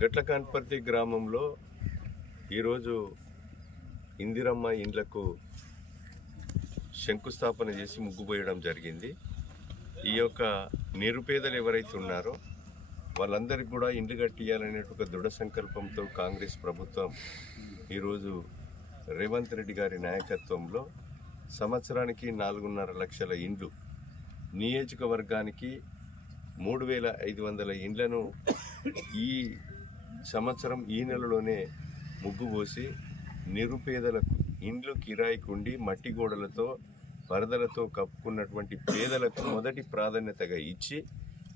గట్లకాన్పర్తి గ్రామంలో ఈరోజు ఇందిరమ్మ ఇండ్లకు శంకుస్థాపన చేసి ముగ్గుపోయడం జరిగింది. ఈ యొక్క నిరుపేదలు ఎవరైతే ఉన్నారో వాళ్ళందరికీ కూడా ఇండ్లు కట్టియాలనే ఒక దృఢ సంకల్పంతో కాంగ్రెస్ ప్రభుత్వం ఈరోజు రేవంత్ రెడ్డి గారి నాయకత్వంలో సంవత్సరానికి 4.5 లక్షల ఇండ్లు, నియోజకవర్గానికి 3,500 ఇండ్లను ఈ సంవత్సరం ఈ నెలలోనే ముగ్గు పోసి నిరుపేదలకు ఇండ్లు కిరాయికుండి మట్టి గోడలతో వరదలతో కప్పుకున్నటువంటి పేదలకు మొదటి ప్రాధాన్యతగా ఇచ్చి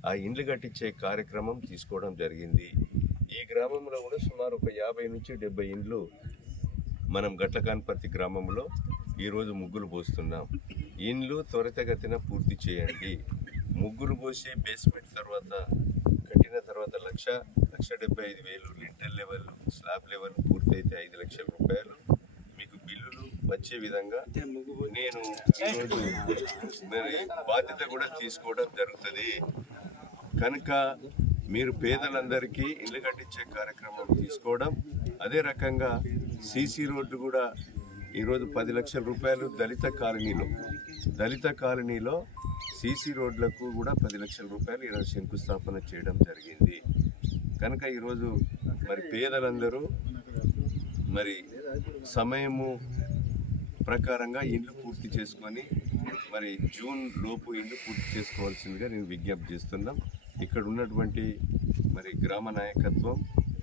ఆ ఇండ్లు కట్టించే కార్యక్రమం తీసుకోవడం జరిగింది. ఈ గ్రామంలో కూడా సుమారు ఒక 50 నుంచి 70 ఇండ్లు మనం గట్లకాన్పర్తి గ్రామంలో ఈరోజు ముగ్గులు పోస్తున్నాం. ఇండ్లు త్వరితగతిన పూర్తి చేయండి. ముగ్గులు పోసి బేస్మెంట్ తర్వాత కట్టిన తర్వాత 1,75,000 లింటల్ లెవెల్, స్లాబ్ లెవెల్ పూర్తయితే 5 లక్షల రూపాయలు మీకు బిల్లులు వచ్చే విధంగా నేను ఈరోజు మరి బాధ్యత కూడా తీసుకోవడం జరుగుతుంది. కనుక మీరు పేదలందరికీ ఇల్లు కట్టించే కార్యక్రమం తీసుకోవడం, అదే రకంగా సీసీ రోడ్డు కూడా ఈరోజు 10 లక్షల రూపాయలు దళిత కాలనీలో సీసీ రోడ్లకు కూడా 10 లక్షల రూపాయలు ఈరోజు శంకుస్థాపన చేయడం జరిగింది. కనుక ఈరోజు మరి పేదలందరూ మరి సమయము ప్రకారంగా ఇండ్లు పూర్తి చేసుకొని మరి జూన్ లోపు ఇండ్లు పూర్తి చేసుకోవాల్సిందిగా నేను విజ్ఞప్తి చేస్తున్నాం. ఇక్కడ ఉన్నటువంటి మరి గ్రామ నాయకత్వం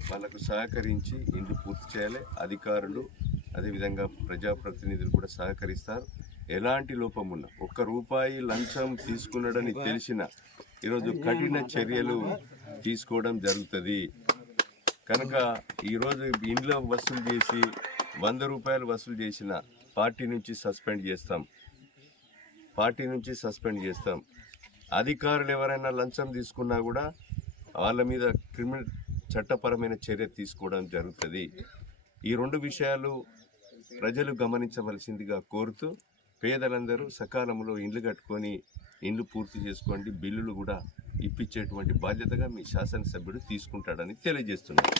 వాళ్ళకు సహకరించి ఇండ్లు పూర్తి చేయాలి. అధికారులు అదేవిధంగా ప్రజాప్రతినిధులు కూడా సహకరిస్తారు. ఎలాంటి లోపం ఉన్నా, ₹1 లంచం తీసుకున్నాడని తెలిసిన ఈరోజు కఠిన చర్యలు తీసుకోవడం జరుగుతుంది. కనుక ఈరోజు ఇండ్ల వసూలు చేసి ₹100 వసూలు చేసిన పార్టీ నుంచి సస్పెండ్ చేస్తాం. అధికారులు ఎవరైనా లంచం తీసుకున్నా కూడా వాళ్ళ మీద క్రిమినల్ చట్టపరమైన చర్య తీసుకోవడం జరుగుతుంది. ఈ 2 విషయాలు ప్రజలు గమనించవలసిందిగా కోరుతూ పేదలందరూ సకాలంలో ఇండ్లు కట్టుకొని ఇండ్లు పూర్తి చేసుకోండి. బిల్లులు కూడా ఇప్పించేటువంటి బాధ్యతగా మీ శాసనసభ్యుడు తీసుకుంటాడని తెలియజేస్తున్నారు.